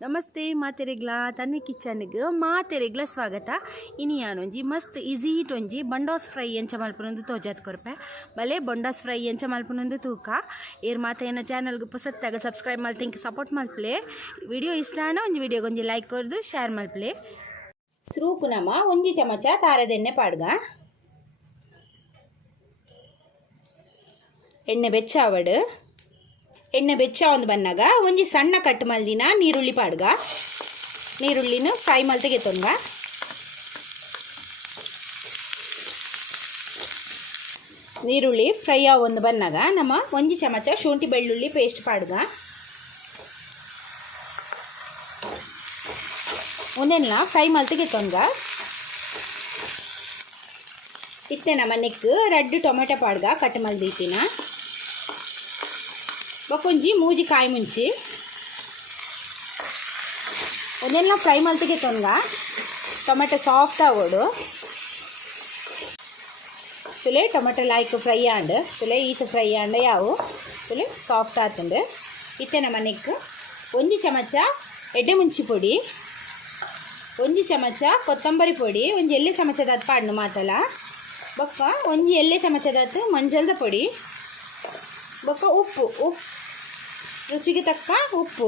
ನಮಸ್ತೆ ಮಾತೆರೆಗ್ಲ ತನ್ವಿ ಕಿಚನ್ಗೆ ಮಾತೆರೆಗ್ಲ ಸ್ವಾಗತ. ಇನಿ ಯಾನೊಂಜಿ ಮಸ್ತ್ ಈಸಿ ಒಂಜಿ ಬಂಡಾಸ್ ಫ್ರೈ ಎಂಚ ಮಲ್ಪುನೊಂದು ತೋಜಾತ್ ಕೊರ್ಪೆ ಬಲೆ ಬಂಡಾಸ್ ಫ್ರೈ ಎಂಚ ಮಲ್ಪುನೊಂದು ತೂಕ ಏರ್ ಮಾತ ಏನ ಚಾನಲ್ಗೆ ಪುಸತ್ತಾಗ ಸಬ್ಸ್ಕ್ರೈಬ್ ಮಲ್ತಿ ಇಂಕ ಸಪೋರ್ಟ್ ಮಲ್ಪಲೆ. ವಿಡಿಯೋ ಇಷ್ಟ ಆನ ಒಂಜಿ ವಿಡಿಯೋಗೆ ಒಂಜಿ ಲೈಕ್ ಕೊರ್ದು ಶೇರ್ ಮಲ್ಪಲೆ. ಸ್ರೂಪು ನಮ ಒಂಜಿ ಚಮಚ ತಾರದೆಣ್ಣೆ ಪಾಡ್ಗ ಎಣ್ಣೆ ಬೆಚ್ಚಾವಡು ಎಣ್ಣೆ ಬೆಚ್ಚ ಒಂದು ಬನ್ನಾಗ ಒಂಜಿ ಸಣ್ಣ ಕಟ್ ಮಲ್ದಿನ ನೀರುಳ್ಳಿ ಪಾಡ್ಗ ನೀರುಳ್ಳಿನ ಫ್ರೈ ಮಲ್ತೆಗೆ ತೊಂಗ ನೀರುಳ್ಳಿ ಫ್ರೈ ಒಂದು ಬನ್ನಾಗ ನಮ್ಮ ಒಂಜಿ ಚಮಚ ಶುಂಠಿ ಬೆಳ್ಳುಳ್ಳಿ ಪೇಸ್ಟ್ ಪಾಡ್ಗ ಒಂದೆಲ್ಲ ಫ್ರೈ ಮಲ್ತೆಗೆ ತೊಂಗ ಇತ್ತೆ ನಮ್ಮ ನೆಕ್ ರೆಡ್ ಟೊಮೆಟೊ ಪಾಡ್ಗ ಕಟ್ ಮಲ್ದಿಟ್ಟಿನ ಬೊಕೊಂಜಿ ಮೂಜಿ ಕಾಯಿ ಮುಂಚಿ ಒಂದೆಲ್ಲ ಫ್ರೈ ಮಲ್ತಿಗೆ ತೊಂಗ ಟೊಮೆಟೊ ಸಾಫ್ಟ್ ಆಗೋಡು ತುಲೆ ಟೊಮೆಟೊ ಲೈಕ್ ಫ್ರೈ ಆಂಡ್ ತುಲೆ ಈಚ ಫ್ರೈ ಆಂಡ್ ಯಾವು ತುಲೆ ಸಾಫ್ಟ್ ಆತಂಡು ಇತ್ತೆ ನಮ್ಮ ನೆಕ್ ಒಂಜಿ ಚಮಚ ಎಡ್ಡೆ ಮುಂಚಿ ಪೊಡಿ ಒಂಜಿ ಚಮಚ ಕೊತ್ತಂಬರಿ ಪೊಡಿ ಒಂಜಿ ಎಲ್ಲೆ ಚಮಚದಾತ್ ಪಾಡ್ನು ಮಾತಲ ಬೊಕ್ಕ ಒಂಜಿ ಎಲ್ಲೆ ಚಮಚದಾತ್ ಮಂಜಲ್ದ ಪೊಡಿ ಬೊಕ್ಕ ಉಪ್ಪು ರುಚಿಗೆ ತಕ್ಕ ಉಪ್ಪು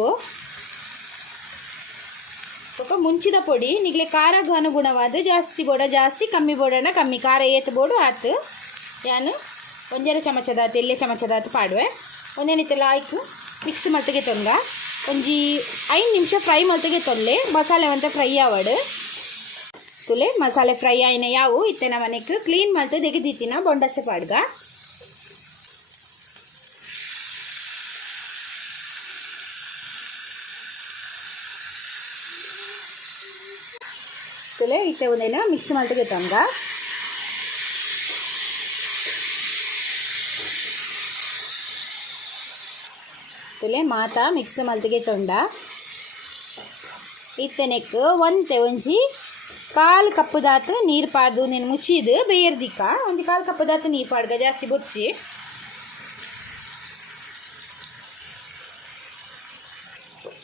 ಬೊಕ್ಕ ಮುಂಚಿದ ಪೊಡಿ ನಿಗ್ಲೆ ಖಾರಕ್ಕೆ ಅನುಗುಣವಾದ ಜಾಸ್ತಿ ಬೋಡ ಜಾಸ್ತಿ ಕಮ್ಮಿ ಬೋಡನ ಕಮ್ಮಿ ಖಾರ ಏತ್ ಬೋಡು ಆತು ಯಾನು ಒಂಜರ ಚಮಚದಾತು ಎಲ್ಲೆ ಚಮಚದಾತು ಪಾಡುವೆ ಒಂದೇನಿತ್ತೆಲ್ಲ ಆಯ್ತು ಮಿಕ್ಸ್ ಮಲ್ತೆಗೆ ತೊಂಗ ಒಂಜಿ 5 ನಿಮಿಷ ಫ್ರೈ ಮಲ್ತೆಗೆ ತೊಲ್ಲೆ ಮಸಾಲೆ ಅಂತ ಫ್ರೈ ಆವಡು ತುಲೆ ಮಸಾಲೆ ಫ್ರೈ ಆಯ್ನ ಯಾವು ಇತ್ತೆ ನಮ್ಮ ಮನೆಗೆ ಕ್ಲೀನ್ ಮಲ್ತೆ ತೆಗೆದಿತ್ತಿನ ಬೊಂಡಸೆ ಪಾಡ್ಗ ತುಲೆ ಇತ್ತೆ ಒಂದೇನ ಮಿಕ್ಸ್ ಮಲ್ತೆಗೆ ತೊಂಗ ತುಲೆ ಮಾತ ಮಿಕ್ಸ್ ಮಲ್ತೆಗೆ ತೊಂಡ ಇತ್ತೆ ನೆಕ್ ಒಂತೆ ಒಂಜಿ ಕಾಲು ಕಪ್ಪುದಾತು ನೀರು ಪಾಡ್ದು ನೀನು ಮುಚ್ಚಿದು ಬೇಯರ್ದಿಕ್ಕ ಒಂಜಿ ಕಾಲು ಕಪ್ಪುದಾತು ನೀರು ಪಾಡ್ಗ ಜಾಸ್ತಿ ಬೊಡ್ಚಿ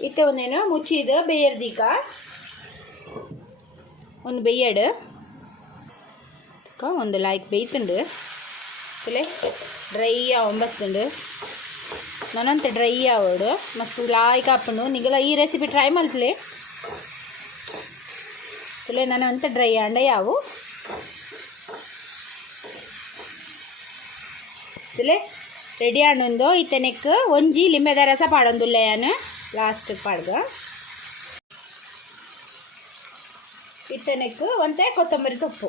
ಇತ್ತೆ ಒಂದೇನು ಮುಚ್ಚಿದು ಬೇಯರ್ದಿಕ್ಕ ಒಂದು ಬೆಯ್ಯಡು ಒಂದು ಲೈಕ್ ಬೇಯ್ತುಂಡು ತುಲೆ ಡ್ರೈ ಒಂಬತ್ತುಂಡು ನನ್ನಂತೆ ಡ್ರೈ ಆವಡು ಮಸ್ತ್ ಲಾಯ್ಕ್ ಹಾಪುಂಡು ನಿಗಲ ಈ ರೆಸಿಪಿ ಟ್ರೈ ಮಲ್ಪಲೆ ತುಲೆ ನನ್ನಂತ ಡ್ರೈ ಆಂಡ ಯಾವು ತುಲೆ ರೆಡಿ ಆಂಡು ಇತ್ತನೆಕ್ ಒಂಜಿ ಲಿಂಬೆದ ರಸ ಪಾಡೊಂದುಲ್ಲೆ ಯಾನು ಲಾಸ್ಟ್ ಪಾಡ್ಗ ಇಟ್ಟನೆಕ್ ಒಂತೆ ಕೊತ್ತಂಬರಿ ಸೊಪ್ಪು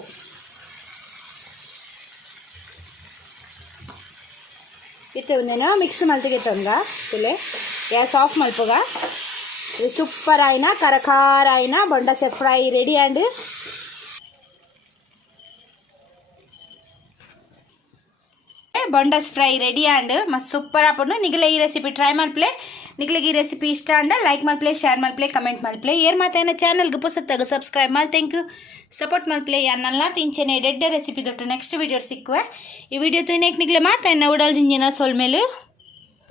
ಇತ್ತೆ ಒಂದೇನ ಮಿಕ್ಸ್ ಮಲ್ತಿಗೆ ತೊಂಗ ತುಲೆ ಗ್ಯಾಸ್ ಆಫ್ ಮಲ್ಪಗ ಇದು ಸೂಪರ್ ಆಯ್ನ ಕರಕಾರ ಆಯ್ನ ಬೊಂಡಸೆ ಫ್ರೈ ರೆಡಿ ಆ್ಯಂಡ್ ಬೊಂಡಸ್ ಫ್ರೈ ರೆಡಿ ಆ್ಯಂಡ್ ಮಸ್ತ್ ಸೂಪರ್ ಆಪುಂಡು ನಿಗಲೆ ಈ ರೆಸಿಪಿ ಟ್ರೈ ಮಲ್ಪಲೆ ನಿಗ್ಲಿಗೆ ಈ ರೆಸಿಪಿ ಇಷ್ಟ ಅಂಡ ಲೈಕ್ ಮಲ್ಪಲೆ ಶೇರ್ ಮಲ್ಪಲೆ ಕಮೆಂಟ್ ಮಲ್ಪಲೆ ಏರ್ ಮಾತೇನ ಚಾನಲ್ಗೆ ಪುಸತ್ತಾಗ ಸಬ್ಸ್ಕ್ರೈಬ್ ಮಾಡಿ ಥ್ಯಾಂಕ್ ಯು ಸಪೋರ್ಟ್ ಮಲ್ಪಲೆ ಯಾನಲ್ಲ ತಿಂಚೆನೆ ಡೆಡ್ಡೆ ರೆಸಿಪಿ ದೊಟ್ಟು ನೆಕ್ಸ್ಟ್ ವೀಡಿಯೋ ಸಿಕ್ಕುವೆ ಈ ವಿಡಿಯೋ ತುಯ್ನೇಕ್ ನಿಗ್ಲೆ ಮಾತಾಯ್ನ ಉಡಲ್ ಜಿಂಜಿನ ಸೋಲ್ ಮೇಲು